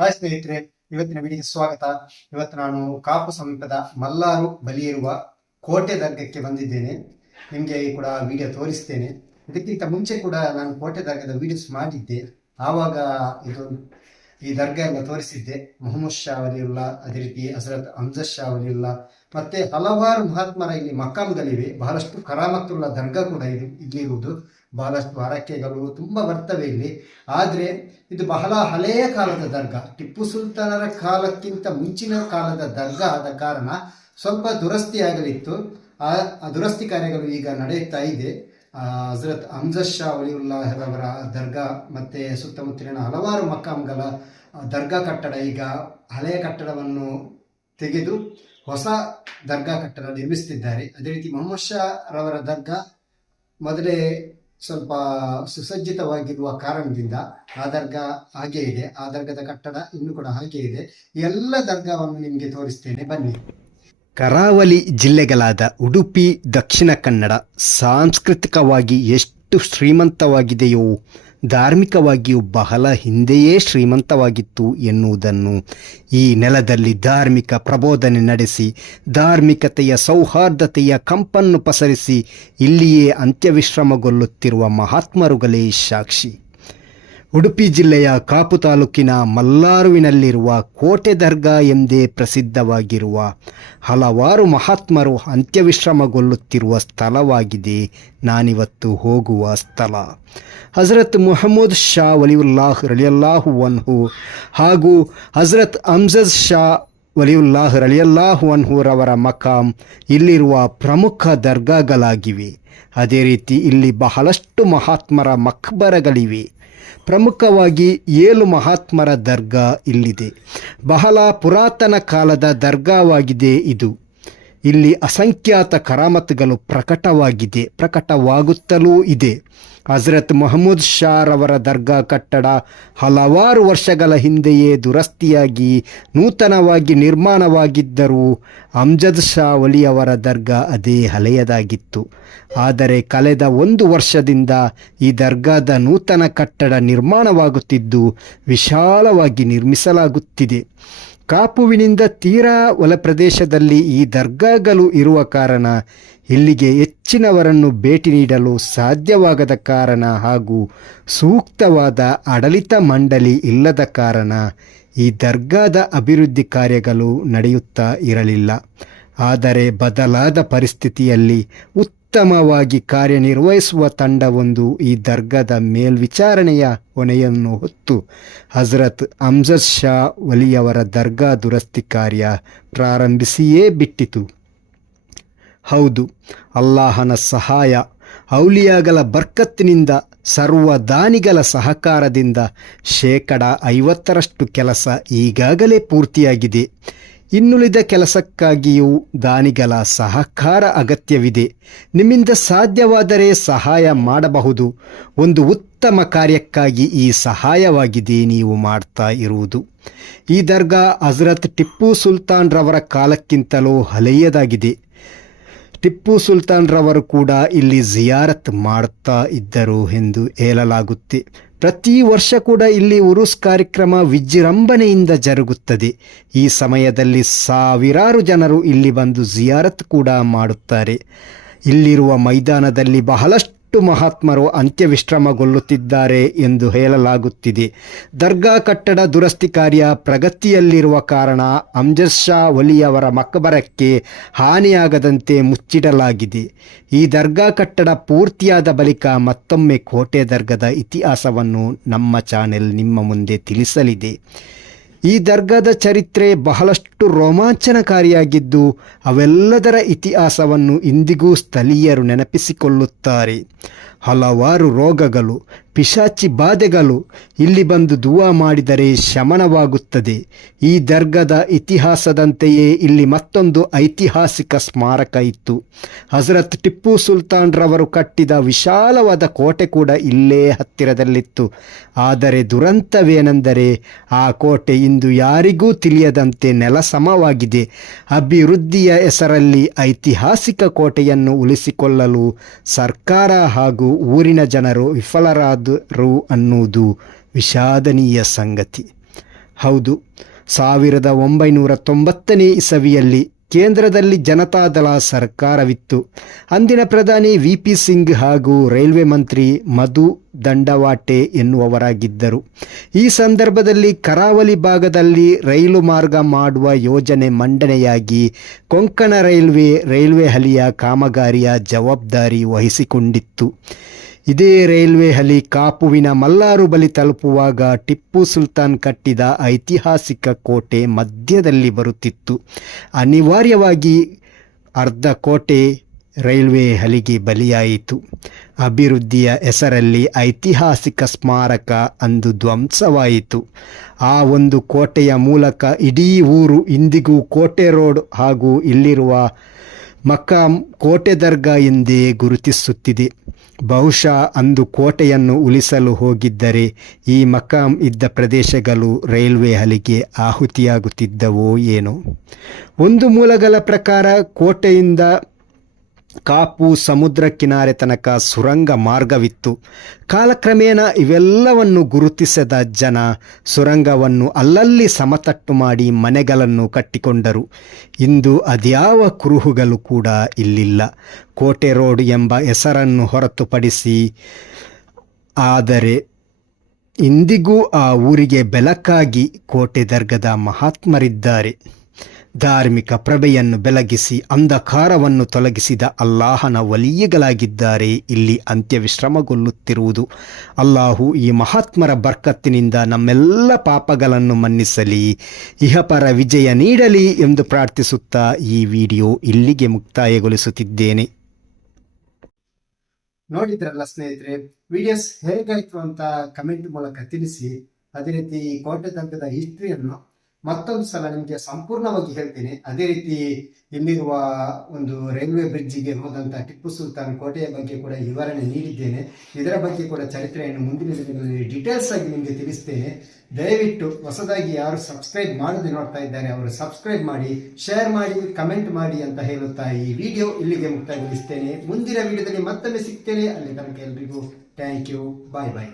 Hi ಸ್ನೇಹಿತರೆ, ಇವತ್ತಿನ ವಿಡಿಯೋಗೆ ಸ್ವಾಗತ. ಇವತ್ತು ನಾನು ಕಾಪು ಸಮೀಪದ ಮಲ್ಲಾರು ಬಳಿ ಇರುವ ಕೋಟೆ ದರ್ಗಕ್ಕೆ ಬಂದಿದ್ದೇನೆ. ನಿಮಗೆ ಕೂಡ ವಿಡಿಯೋ ತೋರಿಸ್ತೇನೆ. ಇದಕ್ಕಿಂತ ಮುಂಚೆ ಕೂಡ ನಾನು ಕೋಟೆ ದರ್ಗದ ವಿಡಿಯೋಸ್ ಮಾಡಿದ್ದೆ. ಆವಾಗ ಈ ದರ್ಗಾ ಎಲ್ಲ ತೋರಿಸಿದ್ದೆ. ಮೊಹಮ್ಮದ್ ಶಾ ವಲಿಯುಲ್ಲಾ, ಅದೇ ರೀತಿ ಹಜರತ್ ಅಮ್ಜದ್ ಶಾ ವಲಿಯುಲ್ಲಾ, ಮತ್ತೆ ಹಲವಾರು ಮಹಾತ್ಮರ ಇಲ್ಲಿ ಮಕಾಮ್ಗಳಿವೆ. ಬಹಳಷ್ಟು ಕರಾಮತ್ತುಳ್ಳ ದರ್ಗಾ ಕೂಡ ಇಲ್ಲಿರುವುದು. ಬಹಳಷ್ಟು ಹರಕೆಗಳು ತುಂಬ ಬರ್ತವೆ ಇಲ್ಲಿ. ಆದರೆ ಇದು ಬಹಳ ಹಳೆಯ ಕಾಲದ ದರ್ಗಾ, ಟಿಪ್ಪು ಸುಲ್ತಾನರ ಕಾಲಕ್ಕಿಂತ ಮುಂಚಿನ ಕಾಲದ ದರ್ಗಾ ಆದ ಕಾರಣ ಸ್ವಲ್ಪ ದುರಸ್ತಿಯಾಗಲಿತ್ತು. ಆ ದುರಸ್ತಿ ಕಾರ್ಯಗಳು ಈಗ ನಡೆಯುತ್ತಾ ಇದೆ. ಹಜರತ್ ಅಮ್ಜದ್ ಶಾ ವಲಿಯುಲ್ಲಾಹರವರ ದರ್ಗಾ ಮತ್ತು ಸುತ್ತಮುತ್ತಲಿನ ಹಲವಾರು ಮಕಾಮ್ಗಳ ದರ್ಗಾ ಕಟ್ಟಡ ಈಗ ಹಳೆಯ ಕಟ್ಟಡವನ್ನು ತೆಗೆದು ಹೊಸ ದರ್ಗಾ ಕಟ್ಟಡ ನಿರ್ಮಿಸುತ್ತಿದ್ದಾರೆ. ಅದೇ ರೀತಿ ಮೊಹಮ್ಮದ್ ಶಾ ರವರ ದರ್ಗಾ ಮೊದಲೇ ಸ್ವಲ್ಪ ಸುಸಜ್ಜಿತವಾಗಿರುವ ಕಾರಣದಿಂದ ಆ ದರ್ಗಾ ಹಾಗೇ ಇದೆ. ಆ ದರ್ಗಾದ ಕಟ್ಟಡ ಇನ್ನೂ ಕೂಡ ಹಾಗೇ ಇದೆ. ಎಲ್ಲ ದರ್ಗಾವನ್ನು ನಿಮಗೆ ತೋರಿಸ್ತೇನೆ, ಬನ್ನಿ. ಕರಾವಳಿ ಜಿಲ್ಲೆಗಳಾದ ಉಡುಪಿ, ದಕ್ಷಿಣ ಕನ್ನಡ ಸಾಂಸ್ಕೃತಿಕವಾಗಿ ಎಷ್ಟು ಶ್ರೀಮಂತವಾಗಿದೆಯೋ ಧಾರ್ಮಿಕವಾಗಿಯೂ ಬಹಳ ಹಿಂದೆಯೇ ಶ್ರೀಮಂತವಾಗಿತ್ತು ಎನ್ನುವುದನ್ನು ಈ ನೆಲದಲ್ಲಿ ಧಾರ್ಮಿಕ ಪ್ರಬೋಧನೆ ನಡೆಸಿ ಧಾರ್ಮಿಕತೆಯ ಸೌಹಾರ್ದತೆಯ ಕಂಪನ್ನು ಪಸರಿಸಿ ಇಲ್ಲಿಯೇ ಅಂತ್ಯವಿಶ್ರಮಗೊಳ್ಳುತ್ತಿರುವ ಮಹಾತ್ಮರುಗಳೇ ಸಾಕ್ಷಿ. ಉಡುಪಿ ಜಿಲ್ಲೆಯ ಕಾಪು ತಾಲೂಕಿನ ಮಲ್ಲಾರುವಿನಲ್ಲಿರುವ ಕೋಟೆ ದರ್ಗಾ ಎಂದೇ ಪ್ರಸಿದ್ಧವಾಗಿರುವ ಹಲವಾರು ಮಹಾತ್ಮರು ಅಂತ್ಯವಿಶ್ರಮಗೊಳ್ಳುತ್ತಿರುವ ಸ್ಥಳವಾಗಿದೆ ನಾನಿವತ್ತು ಹೋಗುವ ಸ್ಥಳ. ಹಜರತ್ ಮುಹಮ್ಮದ್ ಶಾ ವಲಿಯುಲ್ಲಾಹ್ ರಲಿಯಲ್ಲಾಹು ಅನ್ಹು ಹಾಗೂ ಹಜರತ್ ಅಮ್ಜದ್ ಶಾ ವಲಿಯುಲ್ಲಾಹ್ ರಲಿಯಲ್ಲಾಹು ಅನ್ಹು ರವರ ಮಕಾಮ್ ಇಲ್ಲಿರುವ ಪ್ರಮುಖ ದರ್ಗಾಗಳಾಗಿವೆ. ಅದೇ ರೀತಿ ಇಲ್ಲಿ ಬಹಳಷ್ಟು ಮಹಾತ್ಮರ ಮಕ್ಬರಗಳಿವೆ. ಪ್ರಮುಖವಾಗಿ 7 ಮಹಾತ್ಮರ ದರ್ಗಾ ಇಲ್ಲಿದೆ. ಬಹಳ ಪುರಾತನ ಕಾಲದ ದರ್ಗಾವಾಗಿದೆ ಇದು. ಇಲ್ಲಿ ಅಸಂಖ್ಯಾತ ಕರಾಮತ್ಗಳು ಪ್ರಕಟವಾಗುತ್ತಲೂ ಇದೆ. ಹಜರತ್ ಮೊಹಮ್ಮದ್ ಶಾ ರವರ ದರ್ಗಾ ಕಟ್ಟಡ ಹಲವಾರು ವರ್ಷಗಳ ಹಿಂದೆಯೇ ದುರಸ್ತಿಯಾಗಿ ನೂತನವಾಗಿ ನಿರ್ಮಾಣವಾಗಿದ್ದರೂ ಅಮ್ಜದ್ ಶಾ ವಲಿಯವರ ದರ್ಗಾ ಅದೇ ಹಳೆಯದಾಗಿತ್ತು. ಆದರೆ ಕಳೆದ 1 ವರ್ಷದಿಂದ ಈ ದರ್ಗಾದ ನೂತನ ಕಟ್ಟಡ ನಿರ್ಮಾಣವಾಗುತ್ತಿದ್ದು ವಿಶಾಲವಾಗಿ ನಿರ್ಮಿಸಲಾಗುತ್ತಿದೆ. ಕಾಪುವಿನಿಂದ ತೀರಾ ಒಳ ಪ್ರದೇಶದಲ್ಲಿ ಈ ದರ್ಗಾಗಳು ಇರುವ ಕಾರಣ ಇಲ್ಲಿಗೆ ಹೆಚ್ಚಿನವರನ್ನು ಭೇಟಿ ನೀಡಲು ಸಾಧ್ಯವಾಗದ ಕಾರಣ ಹಾಗೂ ಸೂಕ್ತವಾದ ಆಡಳಿತ ಮಂಡಳಿ ಇಲ್ಲದ ಕಾರಣ ಈ ದರ್ಗಾದ ಅಭಿವೃದ್ಧಿ ಕಾರ್ಯಗಳು ನಡೆಯುತ್ತಾ ಇರಲಿಲ್ಲ. ಆದರೆ ಬದಲಾದ ಪರಿಸ್ಥಿತಿಯಲ್ಲಿ ಉತ್ತಮವಾಗಿ ಕಾರ್ಯನಿರ್ವಹಿಸುವ ತಂಡವೊಂದು ಈ ದರ್ಗಾದ ಮೇಲ್ವಿಚಾರಣೆಯ ಹೊಣೆಯನ್ನು ಹೊತ್ತು ಹಜರತ್ ಅಮ್ಜದ್ ಶಾ ವಲಿಯವರ ದರ್ಗಾ ದುರಸ್ತಿ ಕಾರ್ಯ ಪ್ರಾರಂಭಿಸಿಯೇ ಬಿಟ್ಟಿತು. ಹೌದು, ಅಲ್ಲಾಹನ ಸಹಾಯ, ಔಲಿಯಾಗಳ ಬರ್ಕತ್ತಿನಿಂದ, ಸರ್ವದಾನಿಗಳ ಸಹಕಾರದಿಂದ 50% ಕೆಲಸ ಈಗಾಗಲೇ ಪೂರ್ತಿಯಾಗಿದೆ. ಇನ್ನುಳಿದ ಕೆಲಸಕ್ಕಾಗಿಯೂ ದಾನಿಗಳ ಸಹಕಾರ ಅಗತ್ಯವಿದೆ. ನಿಮ್ಮಿಂದ ಸಾಧ್ಯವಾದರೆ ಸಹಾಯ ಮಾಡಬಹುದು. ಒಂದು ಉತ್ತಮ ಕಾರ್ಯಕ್ಕಾಗಿ ಈ ಸಹಾಯವಾಗಿದೆ ನೀವು ಮಾಡ್ತಾ ಇರುವುದು. ಈ ದರ್ಗಾ ಹಜರತ್ ಟಿಪ್ಪು ಸುಲ್ತಾನ್ ರವರ ಕಾಲಕ್ಕಿಂತಲೂ ಹಳೆಯದಾಗಿದೆ. ಟಿಪ್ಪು ಸುಲ್ತಾನ್ ರವರು ಕೂಡ ಇಲ್ಲಿ ಜಿಯಾರತ್ ಮಾಡ್ತಾ ಇದ್ದರು ಎಂದು ಹೇಳಲಾಗುತ್ತೆ. ಪ್ರತಿ ವರ್ಷ ಕೂಡ ಇಲ್ಲಿ ಉರುಸ್ ಕಾರ್ಯಕ್ರಮ ವಿಜೃಂಭಣೆಯಿಂದ ಜರುಗುತ್ತದೆ. ಈ ಸಮಯದಲ್ಲಿ ಸಾವಿರಾರು ಜನರು ಇಲ್ಲಿ ಬಂದು ಜಿಯಾರತ್ ಕೂಡ ಮಾಡುತ್ತಾರೆ. ಇಲ್ಲಿರುವ ಮೈದಾನದಲ್ಲಿ ಬಹಳಷ್ಟು ಮಹಾತ್ಮರು ಅಂತ್ಯವಿಶ್ರಮಗೊಳ್ಳುತ್ತಿದ್ದಾರೆ ಎಂದು ಹೇಳಲಾಗುತ್ತಿದೆ. ದರ್ಗಾ ಕಟ್ಟಡ ದುರಸ್ತಿ ಕಾರ್ಯ ಪ್ರಗತಿಯಲ್ಲಿರುವ ಕಾರಣ ಅಮ್ಜದ್ ಶಾ ವಲಿಯವರ ಮಕ್ಬರಕ್ಕೆ ಹಾನಿಯಾಗದಂತೆ ಮುಚ್ಚಿಡಲಾಗಿದೆ. ಈ ದರ್ಗಾ ಕಟ್ಟಡ ಪೂರ್ತಿಯಾದ ಬಳಿಕ ಮತ್ತೊಮ್ಮೆ ಕೋಟೆ ದರ್ಗಾದ ಇತಿಹಾಸವನ್ನು ನಮ್ಮ ಚಾನೆಲ್ ನಿಮ್ಮ ಮುಂದೆ ತಿಳಿಸಲಿದೆ. ಈ ದರ್ಗಾದ ಚರಿತ್ರೆ ಬಹಳಷ್ಟು ರೋಮಾಂಚನಕಾರಿಯಾಗಿದ್ದು ಅವೆಲ್ಲದರ ಇತಿಹಾಸವನ್ನು ಇಂದಿಗೂ ಸ್ಥಳೀಯರು ನೆನಪಿಸಿಕೊಳ್ಳುತ್ತಾರೆ. ಹಲವಾರು ರೋಗಗಳು, ಪಿಶಾಚಿ ಬಾಧೆಗಳು ಇಲ್ಲಿ ಬಂದು ದುವಾ ಮಾಡಿದರೆ ಶಮನವಾಗುತ್ತದೆ. ಈ ದರ್ಗಾದ ಇತಿಹಾಸದಂತೆಯೇ ಇಲ್ಲಿ ಮತ್ತೊಂದು ಐತಿಹಾಸಿಕ ಸ್ಮಾರಕ ಇತ್ತು. ಹಜರತ್ ಟಿಪ್ಪು ಸುಲ್ತಾನ್ ರವರು ಕಟ್ಟಿದ ವಿಶಾಲವಾದ ಕೋಟೆ ಕೂಡ ಇಲ್ಲೇ ಹತ್ತಿರದಲ್ಲಿತ್ತು. ಆದರೆ ದುರಂತವೇನೆಂದರೆ ಆ ಕೋಟೆ ಇಂದು ಯಾರಿಗೂ ತಿಳಿಯದಂತೆ ನೆಲಸಮವಾಗಿದೆ. ಅಭಿವೃದ್ಧಿಯ ಹೆಸರಲ್ಲಿ ಐತಿಹಾಸಿಕ ಕೋಟೆಯನ್ನು ಉಳಿಸಿಕೊಳ್ಳಲು ಸರ್ಕಾರ ಹಾಗೂ ಊರಿನ ಜನರು ವಿಫಲರಾದರು ಅನ್ನುವುದು ವಿಷಾದನೀಯ ಸಂಗತಿ. ಹೌದು, 1990ನೇ ಇಸವಿಯಲ್ಲಿ ಕೇಂದ್ರದಲ್ಲಿ ಜನತಾದಳ ಸರ್ಕಾರವಿತ್ತು. ಅಂದಿನ ಪ್ರಧಾನಿ ವಿ.ಪಿ. ಸಿಂಗ್ ಹಾಗೂ ರೈಲ್ವೆ ಮಂತ್ರಿ ಮಧು ದಂಡವಾಟೆ ಎನ್ನುವವರಾಗಿದ್ದರು. ಈ ಸಂದರ್ಭದಲ್ಲಿ ಕರಾವಳಿ ಭಾಗದಲ್ಲಿ ರೈಲು ಮಾರ್ಗ ಮಾಡುವ ಯೋಜನೆ ಮಂಡನೆಯಾಗಿ ಕೊಂಕಣ ರೈಲ್ವೆ ಹಳಿಯ ಕಾಮಗಾರಿಯ ಜವಾಬ್ದಾರಿ ವಹಿಸಿಕೊಂಡಿತ್ತು. ಇದೇ ರೈಲ್ವೆ ಹಳಿ ಕಾಪುವಿನ ಮಲ್ಲಾರು ಬಳಿ ತಲುಪುವಾಗ ಟಿಪ್ಪು ಸುಲ್ತಾನ್ ಕಟ್ಟಿದ ಐತಿಹಾಸಿಕ ಕೋಟೆ ಮಧ್ಯದಲ್ಲಿ ಬರುತ್ತಿತ್ತು. ಅನಿವಾರ್ಯವಾಗಿ ಅರ್ಧ ಕೋಟೆ ರೈಲ್ವೆ ಹಳಿಗೆ ಬಲಿಯಾಯಿತು. ಅಭಿವೃದ್ಧಿಯ ಹೆಸರಲ್ಲಿ ಐತಿಹಾಸಿಕ ಸ್ಮಾರಕ ಅಂದು ಧ್ವಂಸವಾಯಿತು. ಆ ಒಂದು ಕೋಟೆಯ ಮೂಲಕ ಇಡೀ ಊರು ಇಂದಿಗೂ ಕೋಟೆ ರೋಡ್ ಹಾಗೂ ಇಲ್ಲಿರುವ ಮಕಾಂ ಕೋಟೆ ದರ್ಗಾ ಎಂದೇ ಗುರುತಿಸುತ್ತಿದೆ. ಬಹುಶಃ ಅಂದು ಕೋಟೆಯನ್ನು ಉಳಿಸಲು ಹೋಗಿದ್ದರೆ ಈ ಮಕಾಂ ಇದ್ದ ಪ್ರದೇಶಗಳು ರೈಲ್ವೆ ಹಳಿಗೆ ಆಹುತಿಯಾಗುತ್ತಿದ್ದವೋ ಏನೋ. ಒಂದು ಮೂಲಗಳ ಪ್ರಕಾರ ಕೋಟೆಯಿಂದ ಕಾಪು ಸಮುದ್ರ ಕಿನಾರೆ ತನಕ ಸುರಂಗ ಮಾರ್ಗವಿತ್ತು. ಕಾಲಕ್ರಮೇಣ ಇವೆಲ್ಲವನ್ನು ಗುರುತಿಸದ ಜನ ಸುರಂಗವನ್ನು ಅಲ್ಲಲ್ಲಿ ಸಮತಟ್ಟು ಮಾಡಿ ಮನೆಗಳನ್ನು ಕಟ್ಟಿಕೊಂಡರು. ಇಂದು ಅದ್ಯಾವ ಕುರುಹುಗಳು ಕೂಡ ಇಲ್ಲಿಲ್ಲ. ಕೋಟೆ ರೋಡ್ ಎಂಬ ಹೆಸರನ್ನು ಹೊರತುಪಡಿಸಿ ಆದರೆ ಇಂದಿಗೂ ಆ ಊರಿಗೆ ಬೆಳಕಾಗಿ ಕೋಟೆ ದರ್ಗದ ಮಹಾತ್ಮರಿದ್ದಾರೆ. ಧಾರ್ಮಿಕ ಪ್ರಭೆಯನ್ನು ಬೆಳಗಿಸಿ ಅಂಧಕಾರವನ್ನು ತೊಲಗಿಸಿದ ಅಲ್ಲಾಹನ ವಲಿಯಗಳಾಗಿದ್ದಾರೆ ಇಲ್ಲಿ ಅಂತ್ಯವಿಶ್ರಮಗೊಳ್ಳುತ್ತಿರುವುದು. ಅಲ್ಲಾಹು ಈ ಮಹಾತ್ಮರ ಬರ್ಕತ್ತಿನಿಂದ ನಮ್ಮೆಲ್ಲ ಪಾಪಗಳನ್ನು ಮನ್ನಿಸಲಿ, ಇಹಪರ ವಿಜಯ ನೀಡಲಿ ಎಂದು ಪ್ರಾರ್ಥಿಸುತ್ತಾ ಈ ವಿಡಿಯೋ ಇಲ್ಲಿಗೆ ಮುಕ್ತಾಯಗೊಳಿಸುತ್ತಿದ್ದೇನೆ. ನೋಡಿದ್ರಲ್ಲ ಸ್ನೇಹಿತರೆ, ವಿಡಿಯೋಸ್ ಹೇಗಾಯ್ತು ಅಂತ ಕಮೆಂಟ್ ಮೂಲಕ ತಿಳಿಸಿ. ಅದೇ ರೀತಿ ಈ ಕೋಟೆ ದರ್ಗದ ಹಿಸ್ಟ್ರಿಯನ್ನು ಮತ್ತೊಂದು ಸಲ ನಿಮಗೆ ಸಂಪೂರ್ಣವಾಗಿ ಹೇಳ್ತೇನೆ. ಅದೇ ರೀತಿ ಇಲ್ಲಿರುವ ಒಂದು ರೈಲ್ವೆ ಬ್ರಿಡ್ಜಿಗೆ ಹೋದಂಥ ಟಿಪ್ಪು ಸುಲ್ತಾನ್ ಕೋಟೆಯ ಬಗ್ಗೆ ಕೂಡ ವಿವರಣೆ ನೀಡಿದ್ದೇನೆ. ಇದರ ಬಗ್ಗೆ ಕೂಡ ಚರಿತ್ರೆಯನ್ನು ಮುಂದಿನ ದಿನಗಳಲ್ಲಿ ಡೀಟೇಲ್ಸ್ ಆಗಿ ನಿಮಗೆ ತಿಳಿಸ್ತೇನೆ. ದಯವಿಟ್ಟು ಹೊಸದಾಗಿ ಯಾರು ಸಬ್ಸ್ಕ್ರೈಬ್ ಮಾಡದೆ ನೋಡ್ತಾ ಇದ್ದಾರೆ ಅವರು ಸಬ್ಸ್ಕ್ರೈಬ್ ಮಾಡಿ, ಶೇರ್ ಮಾಡಿ, ಕಮೆಂಟ್ ಮಾಡಿ ಅಂತ ಹೇಳುತ್ತಾ ಈ ವಿಡಿಯೋ ಇಲ್ಲಿಗೆ ಮುಕ್ತಾಯಗೊಳಿಸ್ತೇನೆ. ಮುಂದಿನ ವಿಡಿಯೋದಲ್ಲಿ ಮತ್ತೊಮ್ಮೆ ಸಿಗ್ತೇನೆ. ಅಲ್ಲಿ ತನಕ ಎಲ್ರಿಗೂ ಥ್ಯಾಂಕ್ ಯು, ಬಾಯ್ ಬಾಯ್.